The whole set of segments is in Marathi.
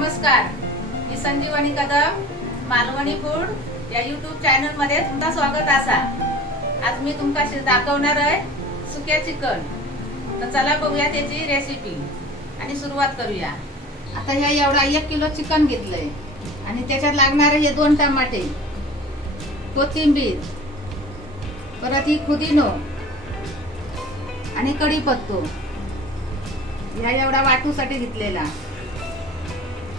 नमस्कार, मी संजीवनी कदम मालवणी फूड या यूट्यूब चॅनल मध्ये तुमचं स्वागत असा। आज मी तुमकाशी दाखवणार आहे सुक्या चिकन। तर चला बघूया त्याची रेसिपी आणि सुरुवात करूया। आता ह्या एवढा 1 किलो चिकन घेतलंय आणि त्याच्यात लागणारे हे 2 टमाटे, कोथिंबीर, परत ही पुदिनो आणि कढीपत्तो ह्या एवढा वाटूसाठी घेतलेला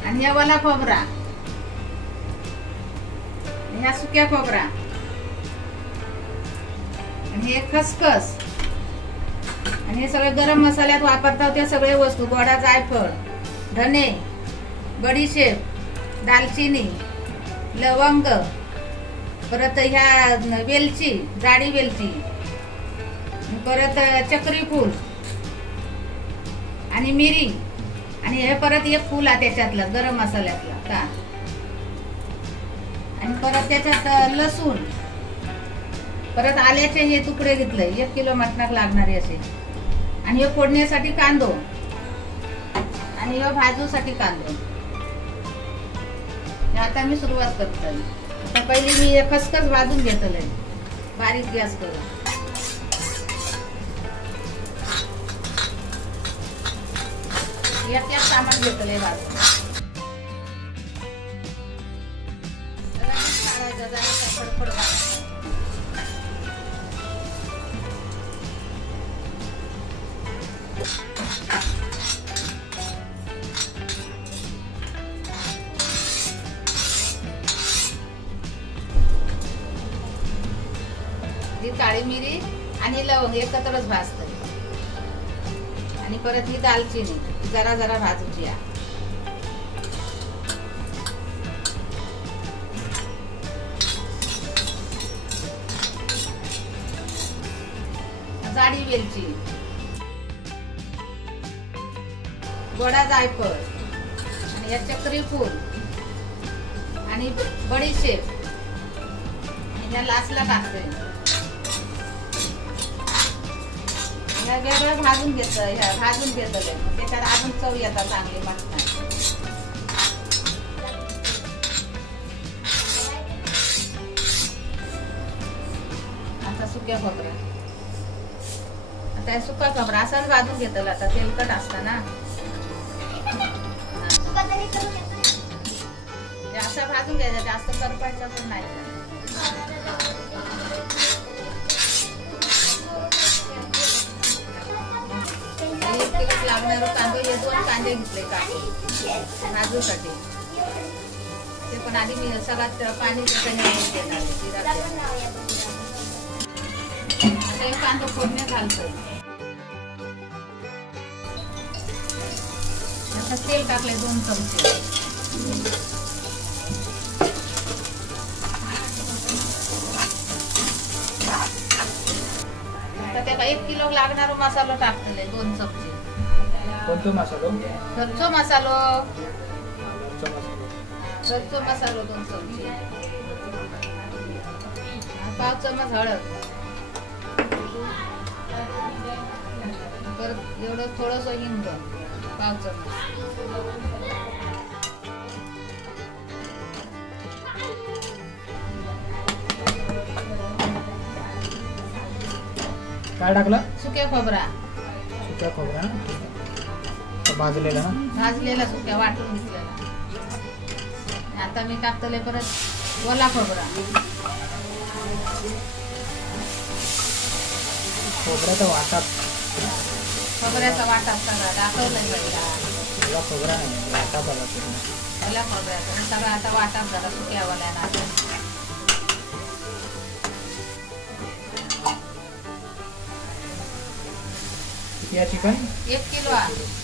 आणि या वाला खोबरा, ह्या सुक्या खोबरा आणि हे खसखस आणि हे सगळे गरम मसाल्यात वापरतात ते सगळे वस्तू, गोडा, जायफळ, धने, बडीशेप, दालचिनी, लवंग, परत ह्या वेलची, जाडी वेलची, परत चक्री फूल आणि मिरी आणि हे परत एक फूल आहे त्याच्यातलं गरम मसाल्यातलं का आणि परत त्याच्यात लसूण, परत आल्याचे हे तुकडे घेतले 1 किलो मटणाक लागणारे असे आणि हे फोडण्यासाठी कांदो आणि हे भाजूसाठी कांदो। आता मी सुरुवात करते। आता पहिली मी खसखस भाजून घेतलंय बारीक गॅस करून। एक सामान घेतलंय भाजून ही काळी मिरी आणि लवंग एकत्रच भाजते आणि परत ही दालचिनी जरा जरा भाजूची आहे। जाडी वेलची, गोडा जायफळ आणि या चक्री फूल आणि बडीशेप आणि या लासला टाकते। वेगळं भाजून घेतलं, भाजून घेतलं त्याच्यात अजून चव येतात चांगली मटणाची। आता सुक्या खोबरा, आता सुका खोबरा असाच भाजून घेतलं। आता तेलकट असतं ना, असं भाजून घ्यायचं, जास्त करपायचं पण नाही। लागणार कांदे, हे 2 कांदे घेतले भाजूसाठी, ते पण आधी मी सगळ्यात पाणी कांदा फोडणे घालतो। आता तेल टाकले 2 चमचे। आता त्याला 1 किलो लागणार मसाला टाकले 2 चमचे। कोणतो मसालो? घरचो मसालो, घरचो मसालो 2 चमचे, 1/2 चमच हळद, परत एवढं थोडस हिंग 1/2 चमच, काय टाकलं? सुक्या खोबरा, सुक्या खोबरा भाजलेला ना, भाजलेला सुक्या वाटून घेतलेला। आता मी टाकतले परत ओला खोबरा, खोबऱ्याचा वाटा, खोबऱ्याचा वाटा सगळा दाखवलाय पाहिजे। ओला खोबरा नाही, वाटा बघा ओला खोबऱ्याचा सगळा आता वाटा जरा सुक्या ओल्याला। या चिकन 1 किलो आहे।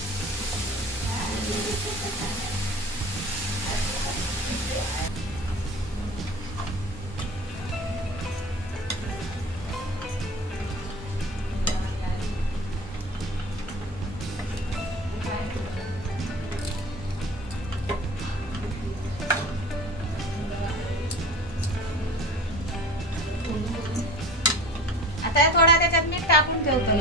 आता थोडा त्याच्यात मीठ टाकून ठेवतो।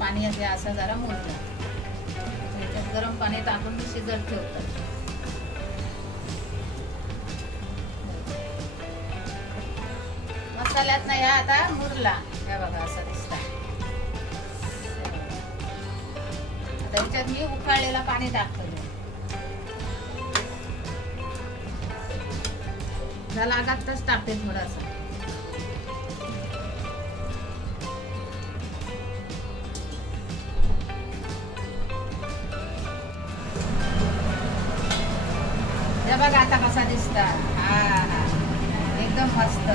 पाणी असे असं जरा मुरतं. त्याच्यात गरम पाणी टाकून शिजत ठेवतात. मसाल्यात ना ह्या आता मुरला, ह्या बघा असं दिसतं. आता ह्याच्यात मी उकळलेलं पाणी टाकतो. लागातच टाकते थोडासा. हे बघा आता कसा दिसता. हा हा एकदम मस्त.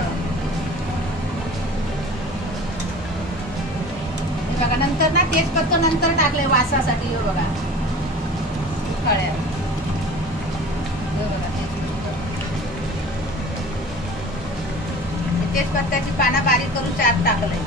हे बघा नंतर ना तेजपत्ता नंतर टाकले वासासाठी. हे बघा उकळ्या. हे बघा तेजपत्त्याची पानं बारीक करून चाट टाकले.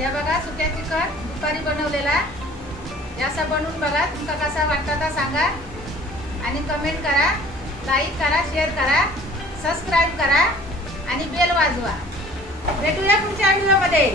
या बघा सुक्या चिकन दुपारी बनवलेला. याचा बनवून बघा, तुमका कसा वाटता ता सांगा आणि कमेंट करा, लाईक करा, शेअर करा, सबस्क्राईब करा आणि बेल वाजवा. भेटूया पुढच्या व्हिडिओमध्ये.